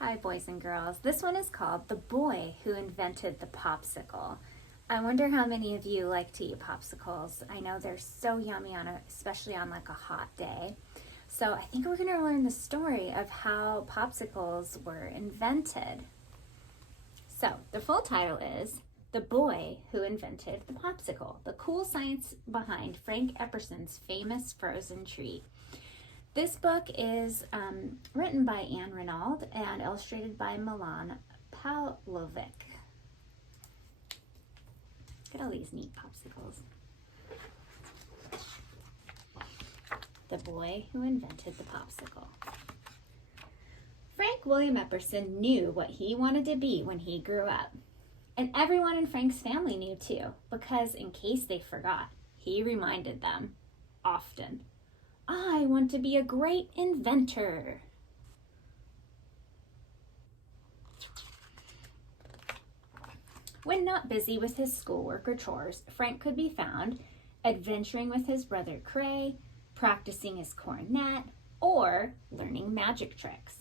Hi, boys and girls. This one is called The Boy Who Invented the Popsicle. I wonder how many of you like to eat popsicles. I know they're so yummy, especially on like a hot day. So I think we're going to learn the story of how popsicles were invented. So the full title is The Boy Who Invented the Popsicle, the cool science behind Frank Epperson's famous frozen treat. This book is written by Anne Renaud and illustrated by Milan Pavlovic. Look at all these neat popsicles. The Boy Who Invented the Popsicle. Frank William Epperson knew what he wanted to be when he grew up. And everyone in Frank's family knew too, because in case they forgot, he reminded them often. I want to be a great inventor. When not busy with his schoolwork or chores, Frank could be found adventuring with his brother Cray, practicing his cornet, or learning magic tricks.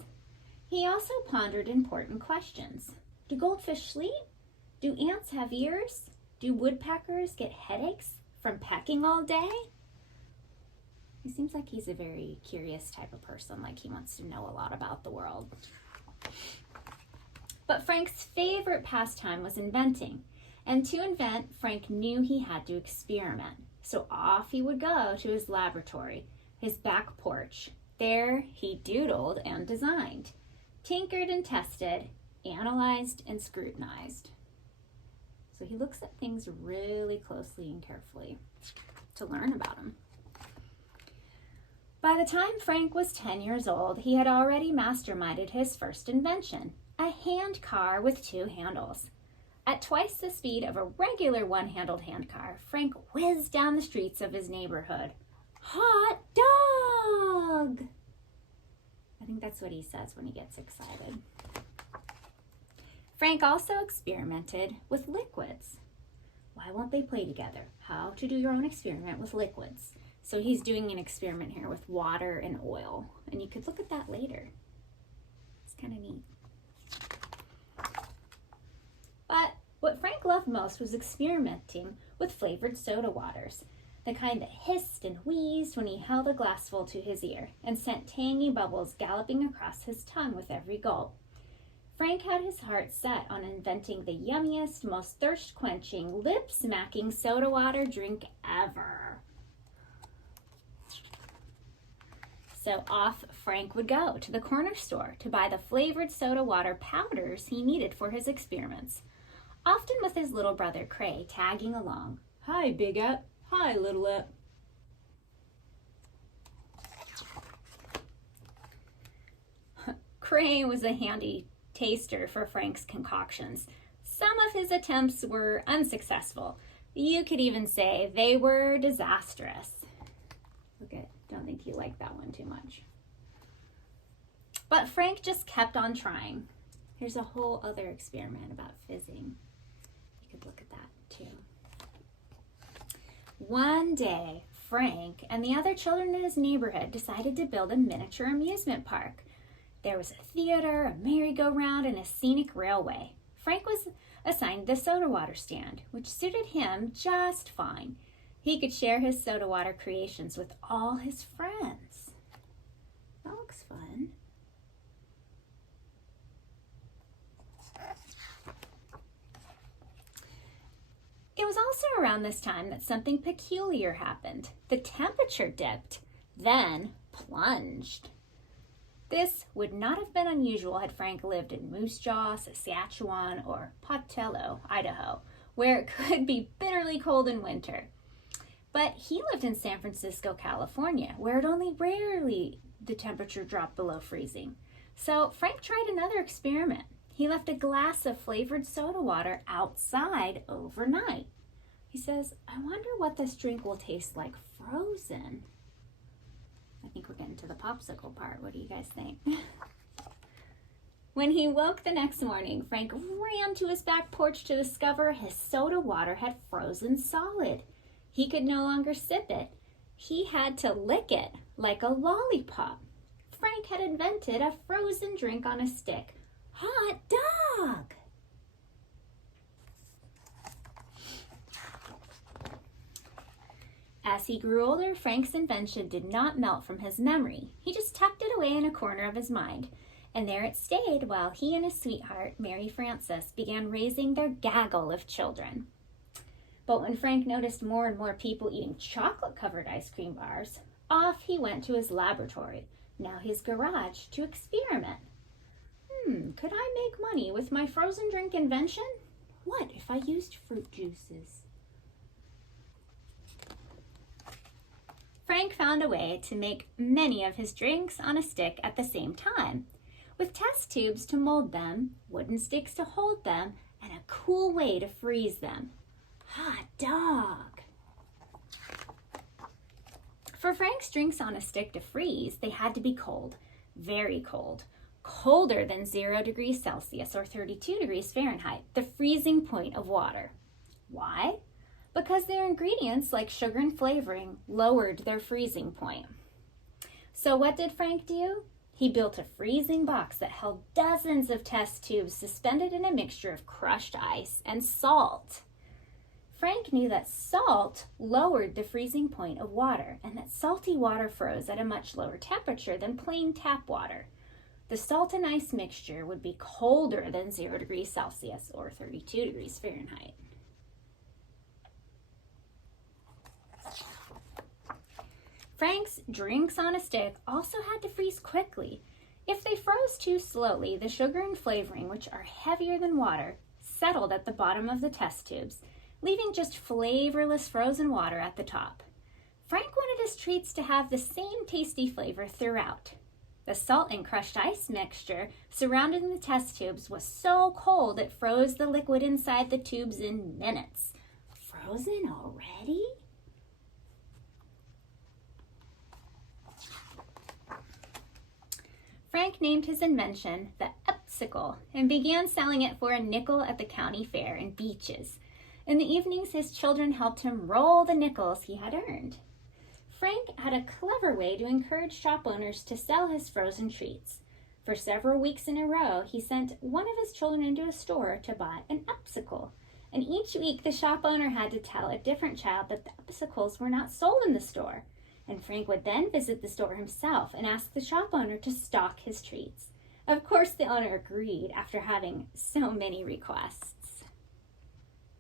He also pondered important questions. Do goldfish sleep? Do ants have ears? Do woodpeckers get headaches from pecking all day? He seems like he's a very curious type of person, like he wants to know a lot about the world. But Frank's favorite pastime was inventing. And to invent, Frank knew he had to experiment. So off he would go to his laboratory, his back porch. There he doodled and designed, tinkered and tested, analyzed and scrutinized. So he looks at things really closely and carefully to learn about them. By the time Frank was 10 years old, he had already masterminded his first invention, a hand car with two handles. At twice the speed of a regular one-handled hand car, Frank whizzed down the streets of his neighborhood. Hot dog! I think that's what he says when he gets excited. Frank also experimented with liquids. Why won't they play together? How to do your own experiment with liquids. So he's doing an experiment here with water and oil. And you could look at that later. It's kind of neat. But what Frank loved most was experimenting with flavored soda waters. The kind that hissed and wheezed when he held a glassful to his ear and sent tangy bubbles galloping across his tongue with every gulp. Frank had his heart set on inventing the yummiest, most thirst-quenching, lip-smacking soda water drink ever. So off Frank would go to the corner store to buy the flavored soda water powders he needed for his experiments, often with his little brother Cray tagging along. Hi, Big Ep. Hi, Little Ep. Cray was a handy taster for Frank's concoctions. Some of his attempts were unsuccessful. You could even say they were disastrous. Don't think he liked that one too much. But Frank just kept on trying. Here's a whole other experiment about fizzing. You could look at that too. One day, Frank and the other children in his neighborhood decided to build a miniature amusement park. There was a theater, a merry-go-round, and a scenic railway. Frank was assigned the soda water stand, which suited him just fine. He could share his soda water creations with all his friends. That looks fun. It was also around this time that something peculiar happened. The temperature dipped, then plunged. This would not have been unusual had Frank lived in Moose Jaw, Saskatchewan, or Pocatello, Idaho, where it could be bitterly cold in winter. But he lived in San Francisco, California, where it only rarely the temperature dropped below freezing. So Frank tried another experiment. He left a glass of flavored soda water outside overnight. He says, I wonder what this drink will taste like frozen. I think we're getting to the popsicle part. What do you guys think? When he woke the next morning, Frank ran to his back porch to discover his soda water had frozen solid. He could no longer sip it. He had to lick it like a lollipop. Frank had invented a frozen drink on a stick, Hot dog! As he grew older, Frank's invention did not melt from his memory. He just tucked it away in a corner of his mind. And there it stayed while he and his sweetheart, Mary Frances, began raising their gaggle of children. But when Frank noticed more and more people eating chocolate-covered ice cream bars, off he went to his laboratory, now his garage, to experiment. Could I make money with my frozen drink invention? What if I used fruit juices? Frank found a way to make many of his drinks on a stick at the same time, with test tubes to mold them, wooden sticks to hold them, and a cool way to freeze them. Hot dog! For Frank's drinks on a stick to freeze, they had to be cold, very cold, colder than 0 degrees Celsius or 32 degrees Fahrenheit, the freezing point of water. Why? Because their ingredients, like sugar and flavoring, lowered their freezing point. So what did Frank do? He built a freezing box that held dozens of test tubes suspended in a mixture of crushed ice and salt. Frank knew that salt lowered the freezing point of water and that salty water froze at a much lower temperature than plain tap water. The salt and ice mixture would be colder than 0 degrees Celsius or 32 degrees Fahrenheit. Frank's drinks on a stick also had to freeze quickly. If they froze too slowly, the sugar and flavoring, which are heavier than water, settled at the bottom of the test tubes, leaving just flavorless frozen water at the top. Frank wanted his treats to have the same tasty flavor throughout. The salt and crushed ice mixture surrounding the test tubes was so cold it froze the liquid inside the tubes in minutes. Frozen already? Frank named his invention the Popsicle and began selling it for a nickel at the county fair and beaches. In the evenings, his children helped him roll the nickels he had earned. Frank had a clever way to encourage shop owners to sell his frozen treats. For several weeks in a row, he sent one of his children into a store to buy an Popsicle. And each week, the shop owner had to tell a different child that the Popsicles were not sold in the store. And Frank would then visit the store himself and ask the shop owner to stock his treats. Of course, the owner agreed after having so many requests.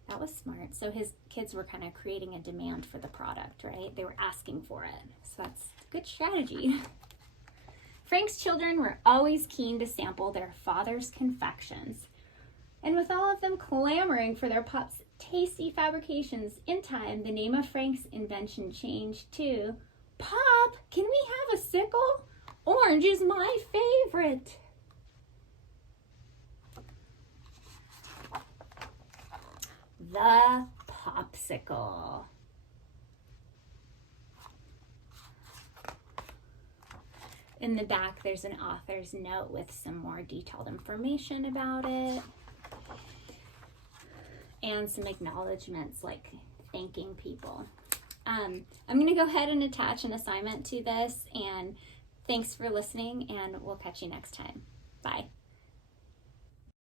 That was smart. So his kids were kind of creating a demand for the product, right? They were asking for it. So that's a good strategy. Frank's children were always keen to sample their father's confections. And with all of them clamoring for their Pop's tasty fabrications, in time, the name of Frank's invention changed to, Pop, can we have a sickle? Orange is my favorite. The Popsicle. In the back, there's an author's note with some more detailed information about it and some acknowledgments, like thanking people. I'm going to go ahead and attach an assignment to this, and thanks for listening, and we'll catch you next time. Bye.